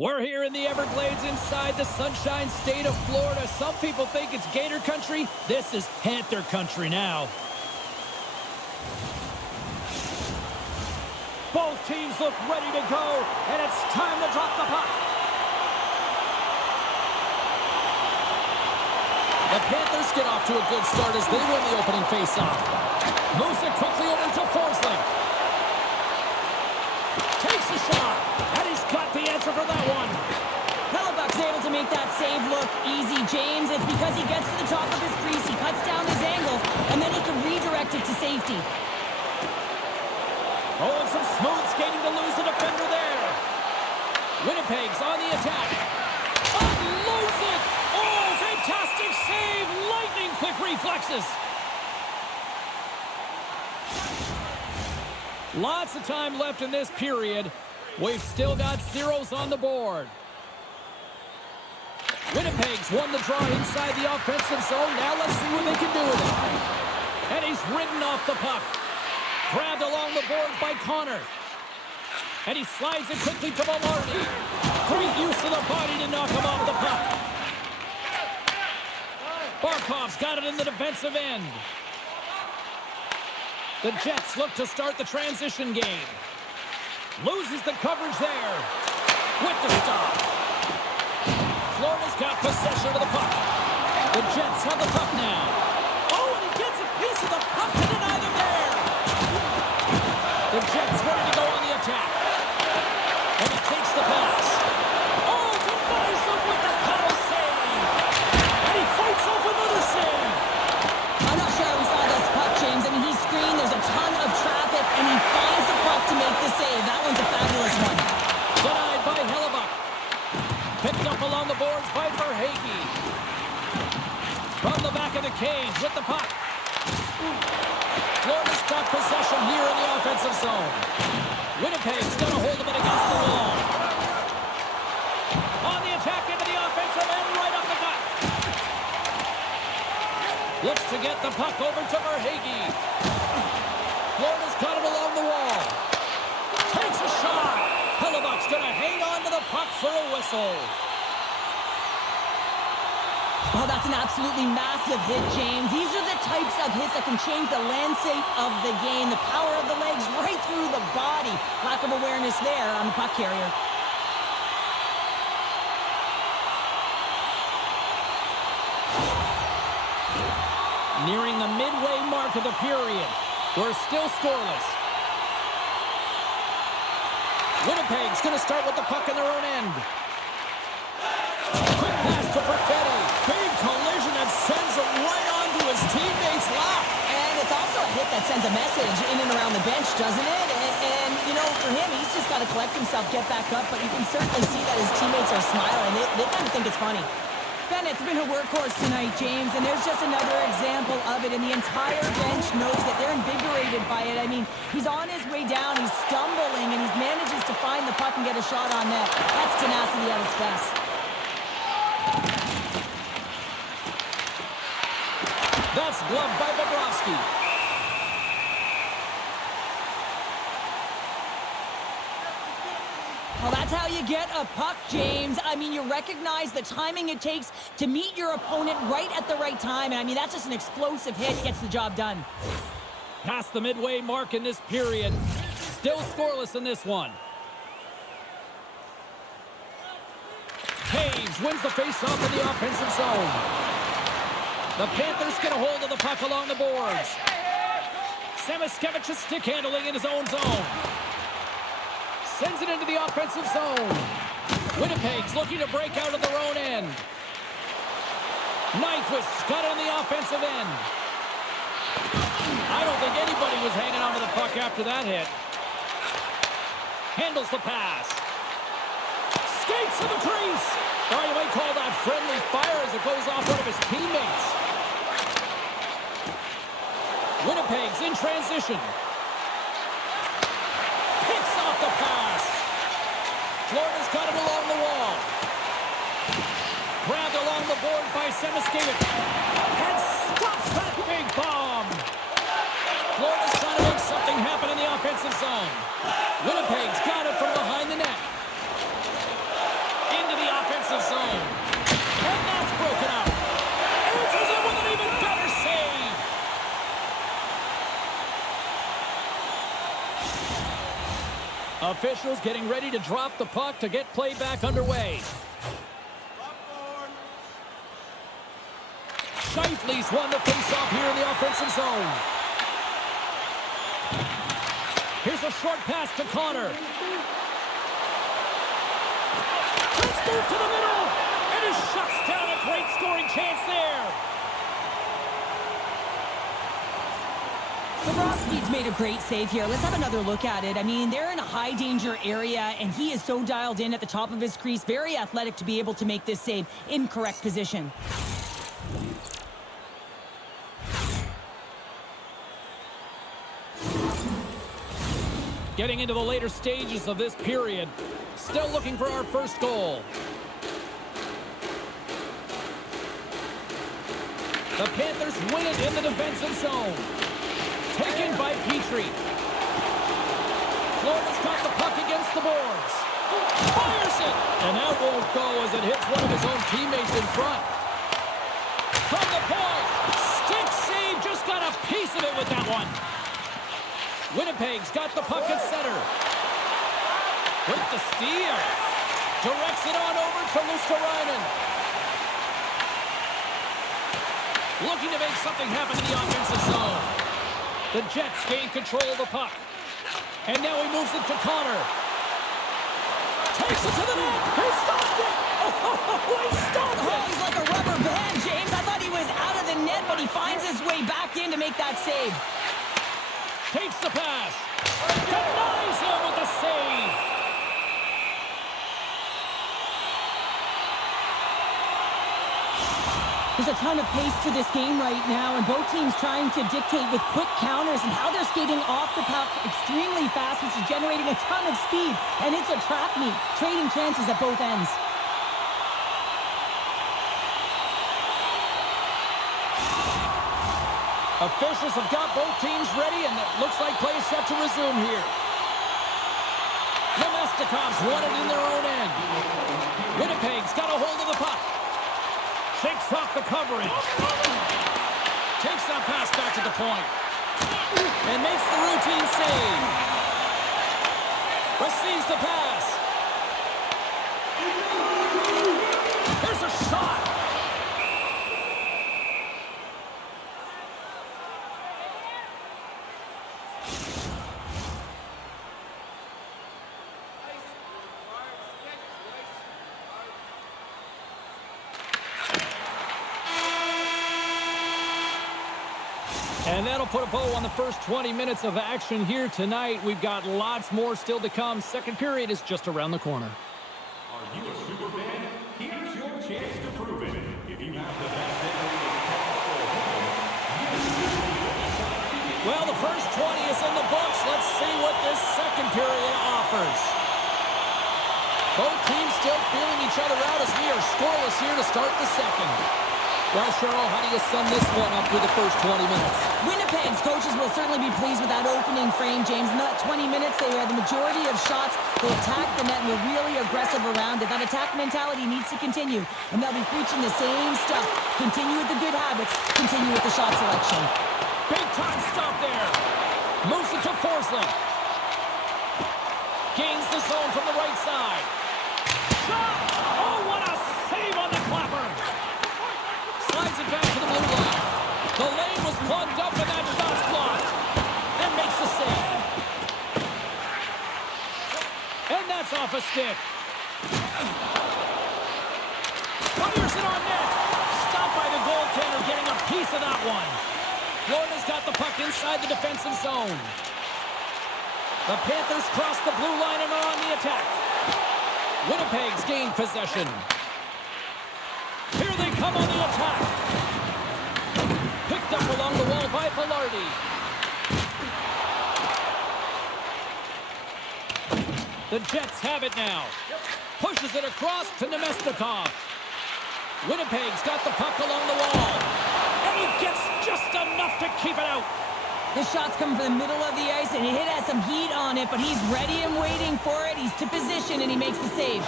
We're here in the Everglades inside the Sunshine State of Florida. Some people think it's Gator country. This is Panther country now. Both teams look ready to go, and it's time to drop the puck. The Panthers get off to a good start as they win the opening faceoff. Moves it quickly over to Forsling. Takes a shot, and he's got the answer for that one. Hellebuck's able to make that save look easy, James. It's because he gets to the top of his crease, he cuts down his angle, and then he can redirect it to safety. Oh, and some smooth skating to lose the defender there. Winnipeg's on the attack. Unloads it! Oh, fantastic save! Lightning quick reflexes. Lots of time left in this period. We've still got zeros on the board. Winnipeg's won the draw inside the offensive zone. Now let's see what they can do with it. And he's ridden off the puck. Grabbed along the boards by Connor. And he slides it quickly to Maloney. Great use of the body to knock him off the puck. Barkov's got it in the defensive end. The Jets look to start the transition game. Loses the coverage there. With the stop. Florida's got possession of the puck. The Jets have the puck now. Oh, and he gets a piece of the puck to deny them there. The Jets ready to go on the attack. And he takes the pass. Oh, denies him with the power save. And he fights off another save. I'm not sure we saw this puck, James. I mean, he screened, there's a ton of traffic, and he finds the puck to make the save. That one's a fabulous one. Denied by Hellebuck. Picked up along the boards by Verhaeghe. From the back of the cage with the puck. Florida's got possession here in the offensive zone. Winnipeg's got a hold of it against the wall. On the attack into the offensive end, right up the gut. Looks to get the puck over to Verhaeghe. Florida's got it along the wall. Takes a shot. Hellebuck's going to hang on to the puck for a whistle. Oh, that's an absolutely massive hit, James. These are the types of hits that can change the landscape of the game. The power of the legs right through the body. Lack of awareness there on the puck carrier. Nearing the midway mark of the period. We're still scoreless. Winnipeg's going to start with the puck in their own end. Quick pass to Perfetti. Big collision that sends him right onto his teammate's lap. And it's also a hit that sends a message in and around the bench, doesn't it? And you know, for him, he's just got to collect himself, get back up. But you can certainly see that his teammates are smiling. They kind of think it's funny. Bennett's been a workhorse tonight, James, and there's just another example of it, and the entire bench knows that they're invigorated by it. I mean, he's on his way down, he's stumbling, and he manages to find the puck and get a shot on net. That's tenacity at its best. That's gloved by Bobrovsky. Well, that's how you get a puck, James. I mean, you recognize the timing it takes to meet your opponent right at the right time. And I mean, that's just an explosive hit. Gets the job done. Past the midway mark in this period. Still scoreless in this one. Taves wins the face-off in the offensive zone. The Panthers get a hold of the puck along the boards. Samoskevich is stick handling in his own zone. Sends it into the offensive zone. Winnipeg's looking to break out of their own end. Nyquist's got it on the offensive end. I don't think anybody was hanging on to the puck after that hit. Handles the pass. Skates to the crease. Or you might call that friendly fire as it goes off one of his teammates. Winnipeg's in transition. Picks off the pass. Florida's got it along the wall. Grabbed along the board by Samoskevich. And stops that big bomb. Florida's trying to make something happen in the offensive zone. Winnipeg's got it from behind the net. Officials getting ready to drop the puck to get play back underway. Scheifele's won the faceoff here in the offensive zone. Here's a short pass to Connor. Let's move to the middle. And he shuts down a great scoring chance there. Bobrovsky's made a great save here. Let's have another look at it. I mean, they're in a high-danger area, and he is so dialed in at the top of his crease. Very athletic to be able to make this save in correct position. Getting into the later stages of this period. Still looking for our first goal. The Panthers win it in the defensive zone. Taken by Petrie. Florida's got the puck against the boards. Fires it! And that won't go as it hits one of his own teammates in front. From the point. Stick save. Just got a piece of it with that one. Winnipeg's got the puck at center. With the steal. Directs it on over to Luosterainen. Looking to make something happen in the offensive zone. The Jets gain control of the puck. And now he moves it to Connor. Takes it to the net. He stopped it. Oh, he stopped it. Oh, he's like a rubber band, James. I thought he was out of the net, but he finds his way back in to make that save. Takes the pass. Denies him with the save. There's a ton of pace to this game right now, and both teams trying to dictate with quick counters and how they're skating off the puck extremely fast, which is generating a ton of speed. And it's a trap meet, trading chances at both ends. Officials have got both teams ready, and it looks like play is set to resume here. The Nestekovs won it in their own end. Winnipeg's got a hold of the puck. Shakes off the coverage. Takes that pass back to the point. And makes the routine save. Receives the pass. Here's a shot. And that'll put a bow on the first 20 minutes of action here tonight. We've got lots more still to come. Second period is just around the corner. Are you a super fan? Here's your chance to prove it. If you have the best well, the first 20 is in the books. Let's see what this second period offers. Both teams still feeling each other out as we are scoreless here to start the second. Well, Cheryl, how do you sum this one up through the first 20 minutes? Winnipeg's coaches will certainly be pleased with that opening frame, James. In that 20 minutes, they had the majority of shots. They attacked the net and were really aggressive around it. That attack mentality needs to continue, and they'll be preaching the same stuff. Continue with the good habits. Continue with the shot selection. Big time stop there. Moves it to Forsling. Gains the zone from the right side. Shot! Oh, what a save on the clapper! Slides it back to the blue line. The lane was plugged up and that shot's blocked. And makes the save. And that's off a stick. Fires it on net. Stopped by the goaltender, getting a piece of that one. Florida's got the puck inside the defensive zone. The Panthers cross the blue line and are on the attack. Winnipeg's gained possession. Here they come on the attack. Picked up along the wall by Velarde. The Jets have it now. Pushes it across to Nemestikov. Winnipeg's got the puck along the wall. And he gets just enough to keep it out. The shot's coming from the middle of the ice, and it has some heat on it, but he's ready and waiting for it. He's to position, and he makes the save.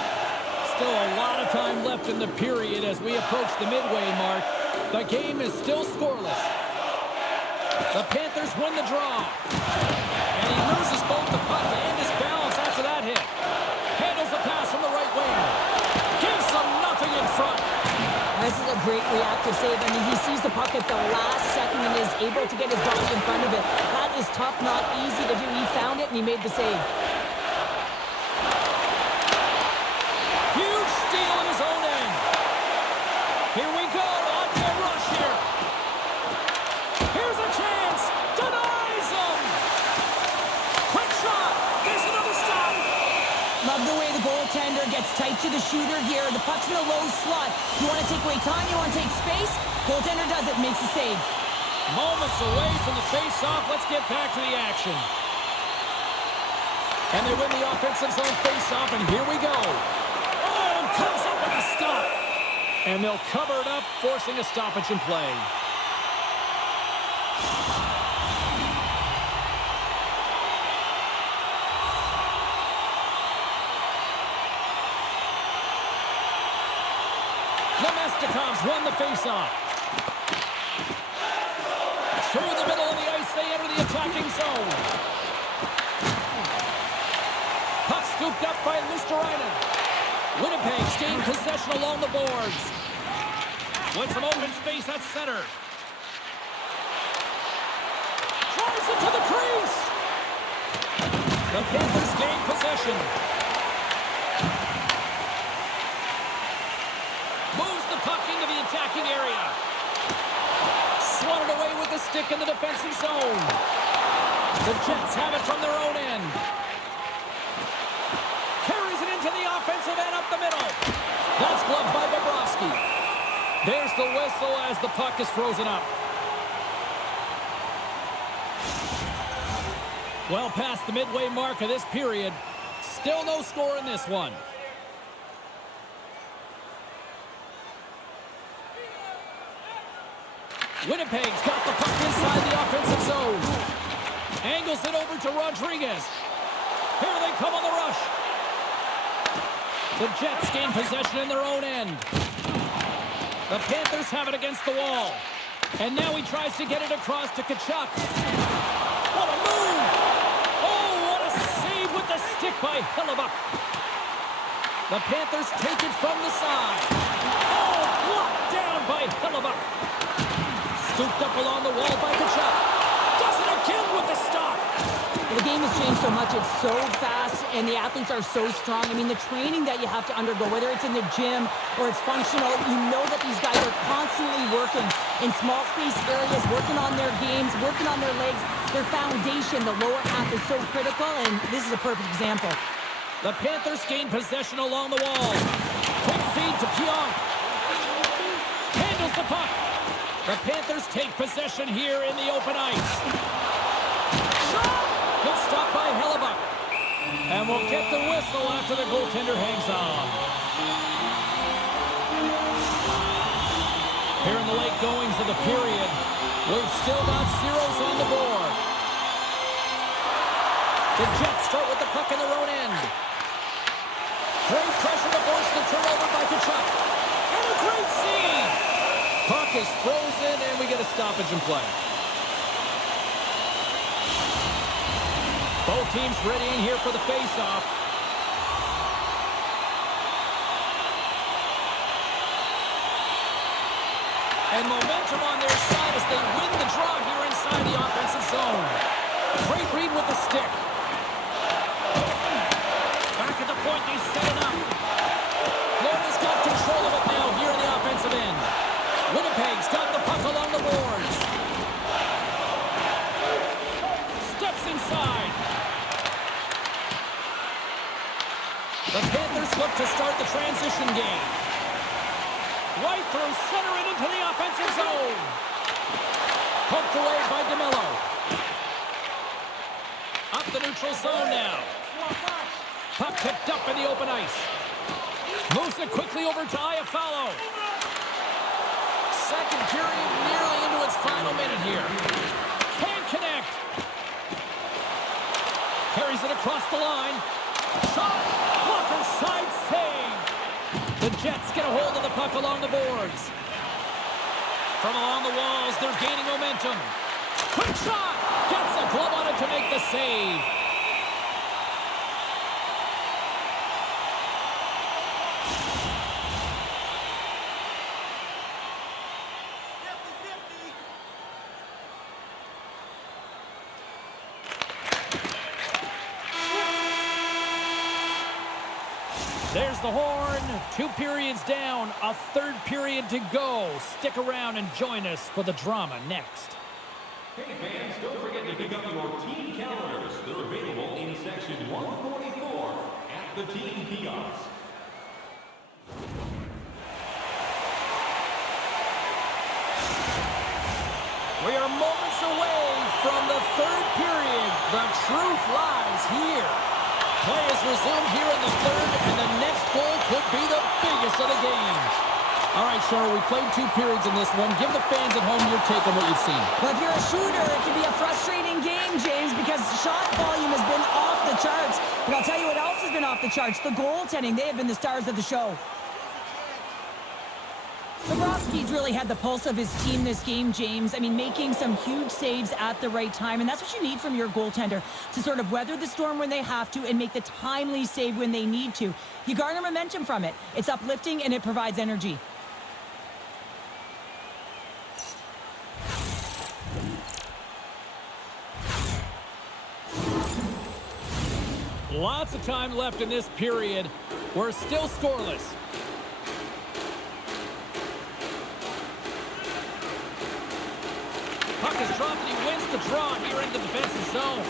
Still a lot of time left in the period as we approach the midway mark. The game is still scoreless. The Panthers win the draw. And he loses both the puck and his balance after that effective save. I mean, he sees the puck at the last second and is able to get his body in front of it. That is tough, not easy to do. He found it and he made the save. Huge steal in his own end. Here we go. On to a rush here. Here's a chance. Denies him. Quick shot. There's another stop. Love the way the goaltender gets tight to the shooter here. The puck's in a low slot. You want to take away time, you want to take space. Goaltender does it, makes the save. Moments away from the face-off. Let's get back to the action. And they win the offensive zone face-off, and here we go. Oh, and comes up with a stop. And they'll cover it up, forcing a stoppage in play. Nemestikov's won the face-off. Through the middle of the ice, they enter the attacking zone. Puck scooped up by Luosterainen. Winnipeg's gained possession along the boards. With some open space at center. Drives it to the crease. The Panthers gain possession. Moves the puck into the attacking area. Swatted away with the stick in the defensive zone. The Jets have it from their own end. Carries it into the offensive end up the middle. That's gloved by Bobrovsky. There's the whistle as the puck is frozen up. Well past the midway mark of this period. Still no score in this one. Winnipeg's got the puck inside the offensive zone. Angles it over to Rodriguez. Here they come on the rush. The Jets gain possession in their own end. The Panthers have it against the wall. And now he tries to get it across to Tkachuk. What a move! Oh, what a save with the stick by Hellebuyck. The Panthers take it from the side. Oh, blocked down by Hellebuyck. Scooped up along the wall by Tkachuk. Does it again with the stop. The game has changed so much. It's so fast, and the athletes are so strong. I mean, the training that you have to undergo, whether it's in the gym or it's functional, you know that these guys are constantly working in small space areas, working on their games, working on their legs. Their foundation, the lower half, is so critical, and this is a perfect example. The Panthers gain possession along the wall. Quick feed to Pionk. Handles the puck. The Panthers take possession here in the open ice. Shot! Good stop by Hellebuyck. And we'll get the whistle after the goaltender hangs on. Here in the late goings of the period, we've still got zeros on the board. The Jets start with the puck in their own end. Great pressure to force the turnover by Tkachuk. And a great save! Puck is frozen, and we get a stoppage in play. Both teams readying here for the face-off. And momentum on their side as they win the draw here inside the offensive zone. Great read with the stick. Back at the point, they set it up. Florida's got control of it now here in the offensive end. Winnipeg's got the puck along the boards. Steps inside. The Panthers look to start the transition game. Right through center and into the offensive zone. Poked away by DeMello. Up the neutral zone now. Puck picked up in the open ice. Moves it quickly over to Iafallo. Second period nearly into its final minute here. Can't connect. Carries it across the line. Shot. Blocker side save. The Jets get a hold of the puck along the boards. From along the walls, they're gaining momentum. Quick shot. Gets a glove on it to make the save. There's the horn. 2 periods down, a 3rd period to go. Stick around and join us for the drama next. Hey fans, don't forget to pick up your team calendars. They're available in section 144 at the team kiosk. We are moments away from the 3rd period. The truth lies here. Play is resumed here in the 3rd, and the next goal could be the biggest of the game. All right, Cheryl, we played 2 periods in this one. Give the fans at home your take on what you've seen. Well, if you're a shooter, it can be a frustrating game, James, because shot volume has been off the charts. But I'll tell you what else has been off the charts. The goaltending. They have been the stars of the show. Bobrovsky's really had the pulse of his team this game, James. I mean, making some huge saves at the right time, and that's what you need from your goaltender, to sort of weather the storm when they have to and make the timely save when they need to. You garner momentum from it. It's uplifting, and it provides energy. Lots of time left in this period. We're still scoreless. Puck is dropped and he wins the draw here in the defensive zone.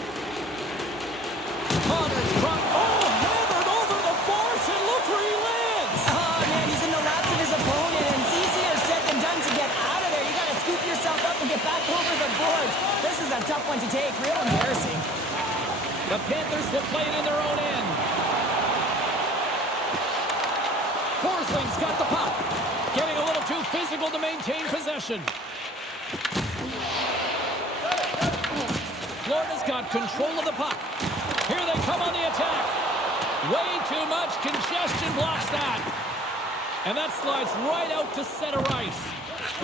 Connor's dropped. Oh, hammered over the boards, and look where he lands. Oh, man, he's in the laps of his opponent, and it's easier said than done to get out of there. You got to scoop yourself up and get back over the boards. This is a tough one to take. Real embarrassing. The Panthers will play it in their own end. Forsling's got the puck. Getting a little too physical to maintain possession. Florida's got control of the puck. Here they come on the attack. Way too much congestion blocks that. And that slides right out to center ice.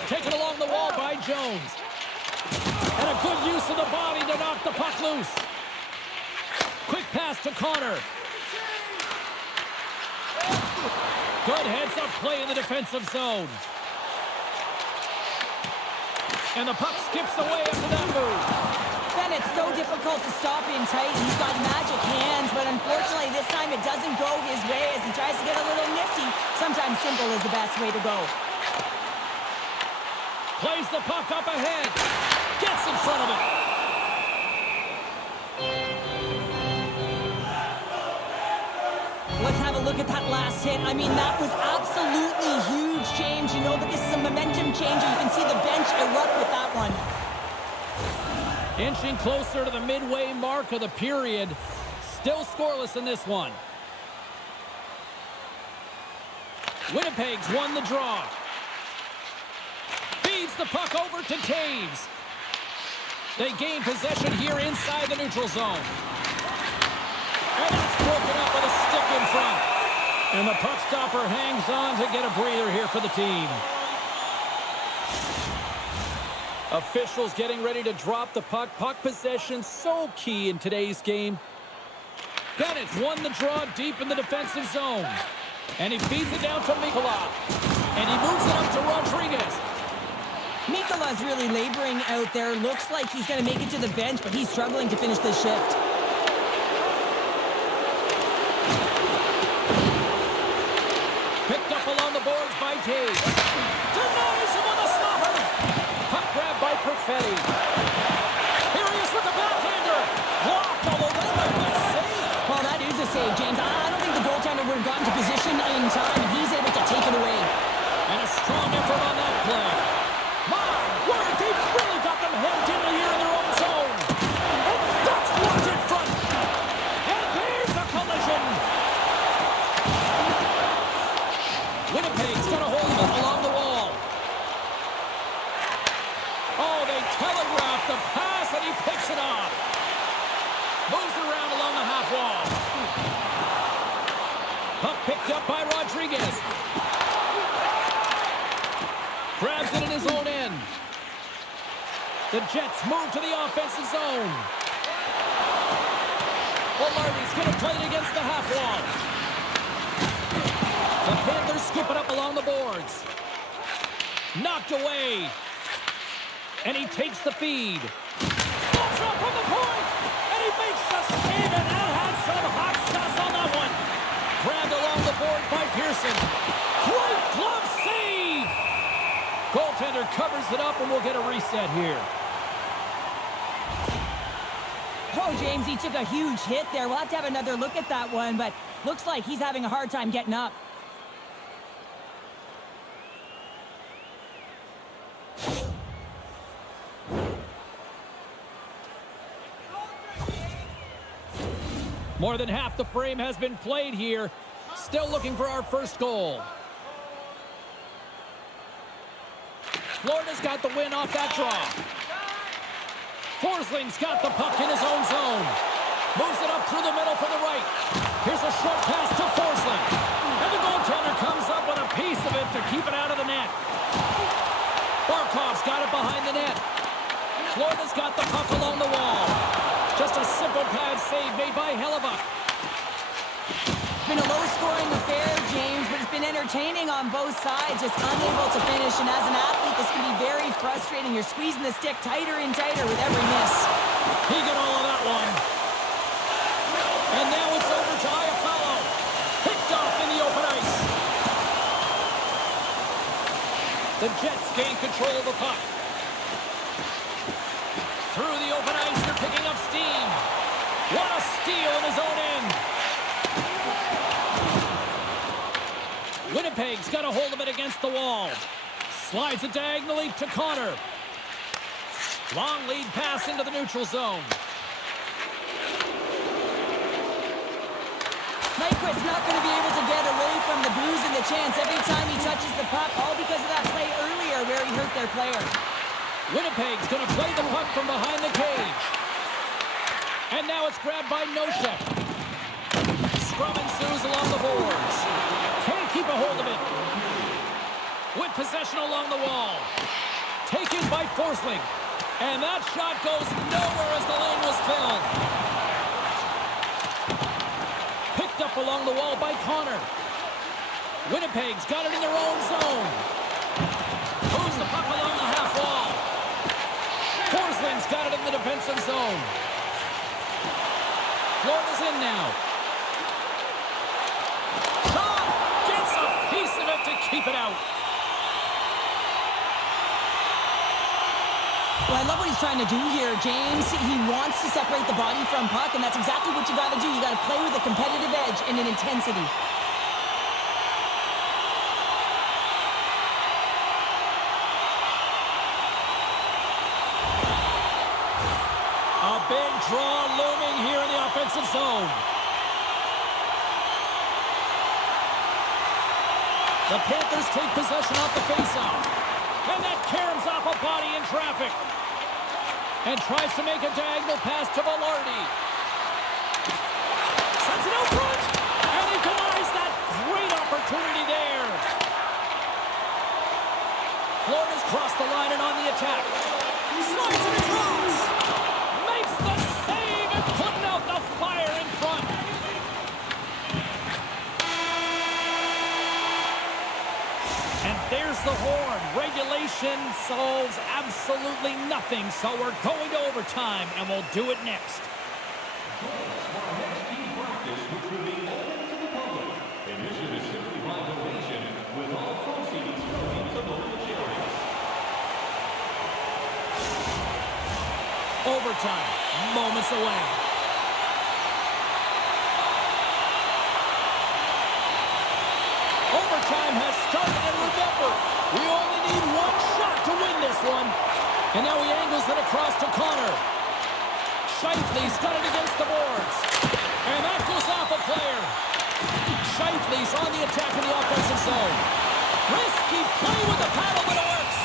Taken along the wall by Jones. And a good use of the body to knock the puck loose. Quick pass to Connor. Good heads-up play in the defensive zone. And the puck skips away after that move. Ben, it's so difficult to stop in tight. He's got magic hands, but unfortunately this time it doesn't go his way as he tries to get a little nifty. Sometimes simple is the best way to go. Plays the puck up ahead. Gets in front of it. Let's have a look at that last hit. I mean, that was absolutely huge change. You know that this is a momentum changer. You can see the bench erupt with that one. Inching closer to the midway mark of the period. Still scoreless in this one. Winnipeg's won the draw. Feeds the puck over to Taves. They gain possession here inside the neutral zone. And that's broken up with a stick in front. And the puck stopper hangs on to get a breather here for the team. Officials getting ready to drop the puck. Puck possession so key in today's game. Bennett's won the draw deep in the defensive zone. And he feeds it down to Mikula. And he moves it up to Rodriguez. Mikula's really laboring out there. Looks like he's going to make it to the bench, but he's struggling to finish this shift. Picked up along the boards by Taves. Denies him on the stopper. Puck grab by Perfetti. Here he is with the backhander. Blocked, although that might be a save. Well, that is a save, James. I don't think the goaltender would have gotten to position in time, and he's able to take it away. And a strong effort on that play. My word, they've really got them hemmed in here in their own zone. And that's what's in front. And there's a collision. Winnipeg's got a hold of it along the wall. Oh, they telegraph the pass, and he picks it off. Moves it around along the half wall. Puck picked up by Rodriguez. Grabs it in his own end. The Jets move to the offensive zone. O'Lardy's going to play it against the half wall. The Panthers scoop it up along the boards. Knocked away. And he takes the feed. Slots up from the point. And he makes the save, and that had some hot sauce on that one. Grabbed along the boards Goaltender covers it up, and we'll get a reset here. Oh, James, he took a huge hit there. We'll have to have another look at that one, but looks like he's having a hard time getting up. More than half the frame has been played here. Still looking for our first goal. Florida's got the win off that draw. Forsling's got the puck in his own zone. Moves it up through the middle for the right. Here's a short pass to Forsling. And the goaltender comes up with a piece of it to keep it out of the net. Barkov's got it behind the net. Florida's got the puck along the wall. Just a simple pad save made by Hellebuck. It's been a low-scoring affair, James, but it's been entertaining on both sides, just unable to finish. And as an athlete, this can be very frustrating. You're squeezing the stick tighter and tighter with every miss. He got all of that one. And now it's over to Iafallo. Picked off in the open ice. The Jets gain control of the puck. Through the open ice, they're picking up steam. What a steal in his own end. Winnipeg's got a hold of it against the wall. Slides it diagonally to Connor. Long lead pass into the neutral zone. Nyquist's not going to be able to get away from the booze and the chance every time he touches the puck, all because of that play earlier where he hurt their player. Winnipeg's going to play the puck from behind the cage. And now it's grabbed by Nosek. Scrum ensues along the boards. Can't keep a hold of it. With possession along the wall. Taken by Forsling. And that shot goes nowhere as the lane was filled. Picked up along the wall by Connor. Winnipeg's got it in their own zone. Moves the puck along the half wall. Forsling's got it in the defensive zone. Florida's in now. Shot! Gets a piece of it to keep it out. Well, I love what he's trying to do here, James. He wants to separate the body from puck, and that's exactly what you got to do. You got to play with a competitive edge and an intensity. A big draw looming here in the offensive zone. The Panthers take possession off the faceoff. And that caroms off a body in traffic. And tries to make a diagonal pass to Velarde. Sends it out front. And he denies that great opportunity there. Florida's crossed the line and on the attack. Slides it across. Makes the save and putting out the fire in front. And there's the horn. Regulation solves absolutely nothing, so we're going to overtime, and we'll do it next. Our next team practice, which will be open to the public. Admission is simply by donation, with all proceeds going to local charities. Overtime, moments away. Overtime has started, and remember, we only need one shot to win this one. And now he angles it across to Connor. Scheifele's got it against the boards. And that goes off a player. Scheifele's on the attack in the offensive zone. Risky play with the paddle, but it works.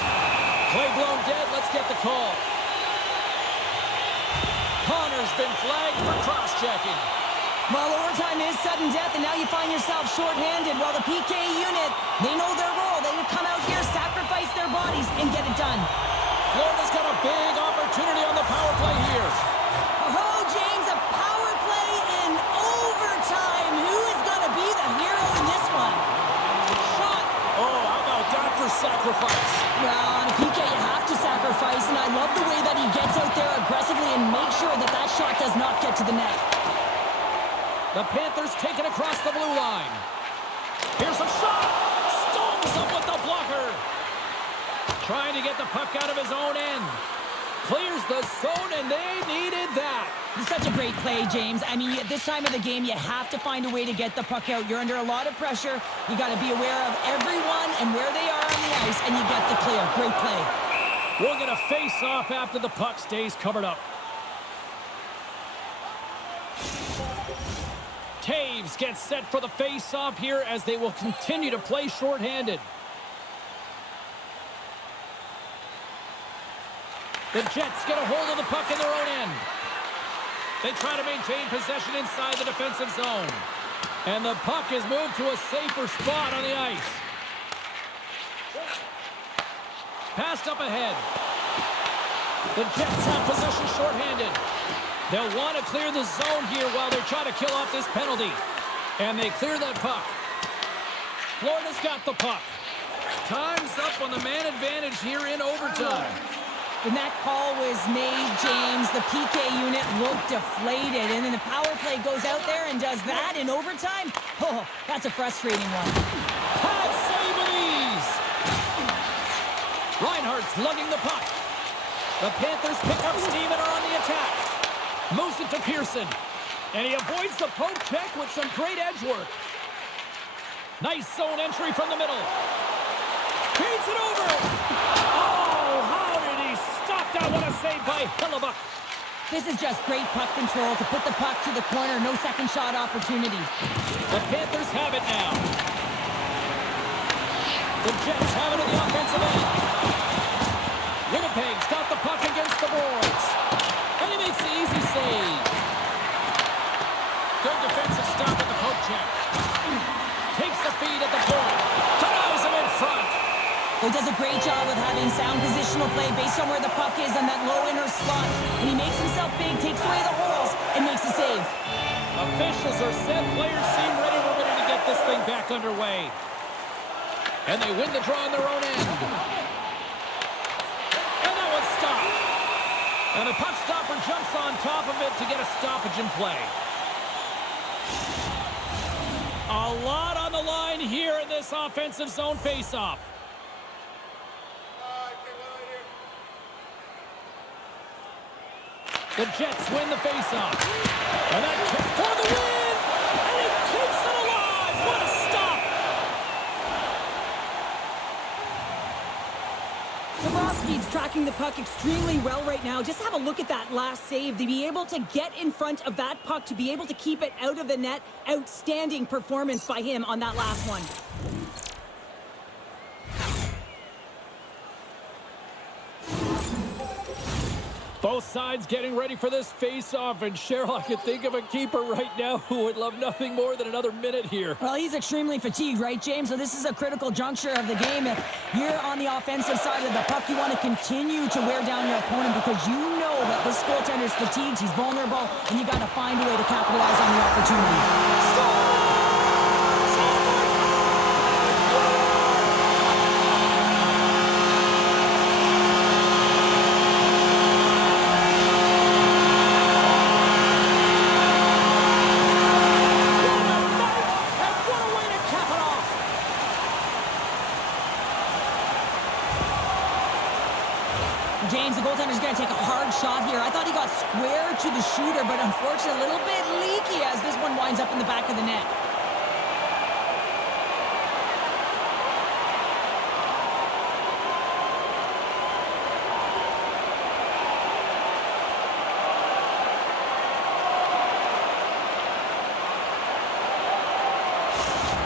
Play blown dead. Let's get the call. Connor's been flagged for cross-checking. Well, overtime is sudden death, and now you find yourself shorthanded. While the PK unit, they know their role. They would come out here, sacrifice their bodies, and get it done. Florida's got a big opportunity on the power play here. Oh, James, a power play in overtime. Who is going to be the hero in this one? Shot. Oh, how about that for sacrifice? Well, on a PK, you have to sacrifice, and I love the way that he gets out there aggressively and makes sure that that shot does not get to the net. The Panthers take it across the blue line. Here's a shot. Stones up with the blocker. Trying to get the puck out of his own end. Clears the zone, and they needed that. It's such a great play, James. I mean, at this time of the game, you have to find a way to get the puck out. You're under a lot of pressure. You got to be aware of everyone and where they are on the ice, and you get the clear. Great play. We'll get a face-off after the puck stays covered up. Taves gets set for the face-off here as they will continue to play shorthanded. The Jets get a hold of the puck in their own end. They try to maintain possession inside the defensive zone. And the puck is moved to a safer spot on the ice. Passed up ahead. The Jets have possession shorthanded. They'll want to clear the zone here while they're trying to kill off this penalty. And they clear that puck. Florida's got the puck. Time's up on the man advantage here in overtime. When that call was made, James, the PK unit looked deflated. And then the power play goes out there and does that in overtime? Oh, that's a frustrating one. Pad save with ease. Reinhardt's lugging the puck. The Panthers pick up steam and are on the attack. Moves it to Pearson. And he avoids the poke check with some great edge work. Nice zone entry from the middle. Feeds it over. Oh, how did he stop that? What a save by Hellebuck. This is just great puck control to put the puck to the corner. No second shot opportunity. The Panthers have it now. The Jets have it in the offensive end. Winnipeg's got the puck against the boards. And he makes the easy save. Good defensive stop at the poke check. Takes the feed at the point. Denies him in front. He does a great job of having sound positional play based on where the puck is on that low inner spot. And he makes himself big, takes away the holes, and makes a save. Officials are set. Players seem ready to get this thing back underway. And they win the draw on their own end. And that one's stopped. And the puck stopper jumps on top of it to get a stoppage in play. A lot on the line here in this offensive zone faceoff. The Jets win the faceoff. And that kick for the win! And it keeps it alive! What a stop! Bobrovsky's tracking the puck extremely well right now. Just have a look at that last save. To be able to get in front of that puck, to be able to keep it out of the net, outstanding performance by him on that last one. Both sides getting ready for this face-off, and Cheryl, I can think of a keeper right now who would love nothing more than another minute here. Well, he's extremely fatigued, right, James? So this is a critical juncture of the game. You're on the offensive side of the puck. You want to continue to wear down your opponent because you know that this goaltender's fatigued, he's vulnerable, and you got to find a way to capitalize on the opportunity. Score! James, the goaltender's going to take a hard shot here. I thought he got square to the shooter, but unfortunately a little bit leaky as this one winds up in the back of the net.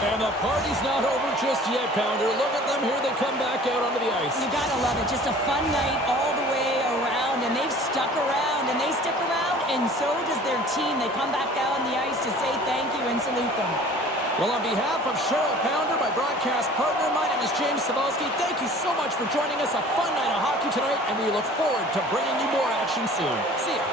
And the party's not over just yet, Pounder. Look at them here. They come back out onto the ice. You gotta love it. Just a fun night all the way around, and they've stuck around, and they stick around, and so does their team. They come back out on the ice to say thank you and salute them. Well, on behalf of Cheryl Pounder, my broadcast partner, my name is James Cebulski. Thank you so much for joining us. A fun night of hockey tonight, and we look forward to bringing you more action soon. See ya.